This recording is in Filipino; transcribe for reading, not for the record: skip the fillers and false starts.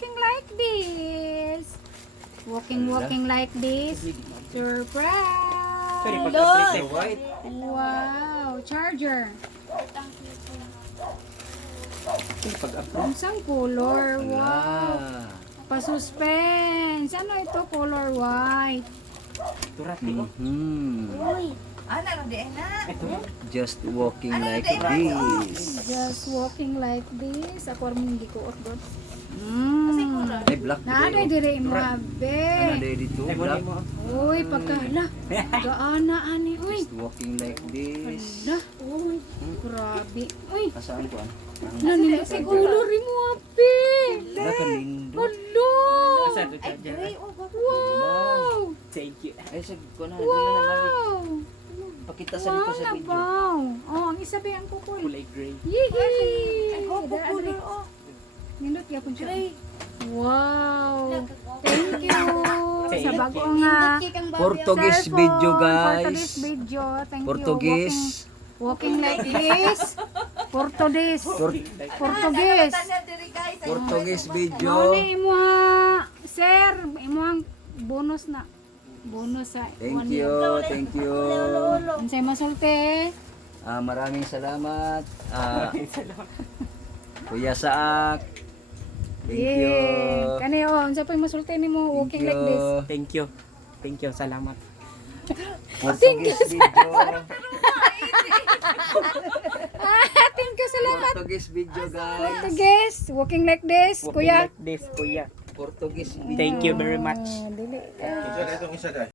walking like this. Walking like this. Surprise! Sorry, Look! pagka-treat white. Wow! Charger. Sorry, pag-approve. Unsang color? Wow! Wala. Pa-suspense. Ano ito? Color white. Turati ko. Mhm. Ano na di na? Just walking like this. Just walking like this. Ako rin hindi ko doon. Ay, black Naaday video. dire mo Ano abe. day dito? Ay, Black. mo. Uy, pagkala. Gaana ani. Uy. Just walking like this. Hala. Uy. Grabe. Uy. Asaan ko ah? Nanila si color mo abe. Wala ka lindo. Hello. Asa to charger? Wow. Thank you. Ay, sa ko na. Dili na mami. Wow. Pakita sa dito Wow, sa video. nabaw. Oh, ang isa ba ang kukoy? Kulay gray. Yee! Ako po color oh. Nindot yapon siya. Gray. Wow! Thank you! Thank Sa you. bago nga Portuguese cellphone. video, Portuguese guys. video. Thank Portuguese. you. Walking like this. Portuguese. Portuguese. Portuguese video. Mao ni imo ha, sir. Imo ang bonus na. Bonus sa Thank you. Thank you. Unsay masulti? Maraming salamat. Kuya Saak. Thank you. Kani unsa pay masulti nimo Thank walking like this? you. Thank you. Thank you. Salamat. Portuguese video. Thank you, salamat. Portuguese video, guys. Portuguese, walking like this, Walking kuya. like this, kuya. Portuguese video. Thank you very much. Dili. Isa na itong isa guys.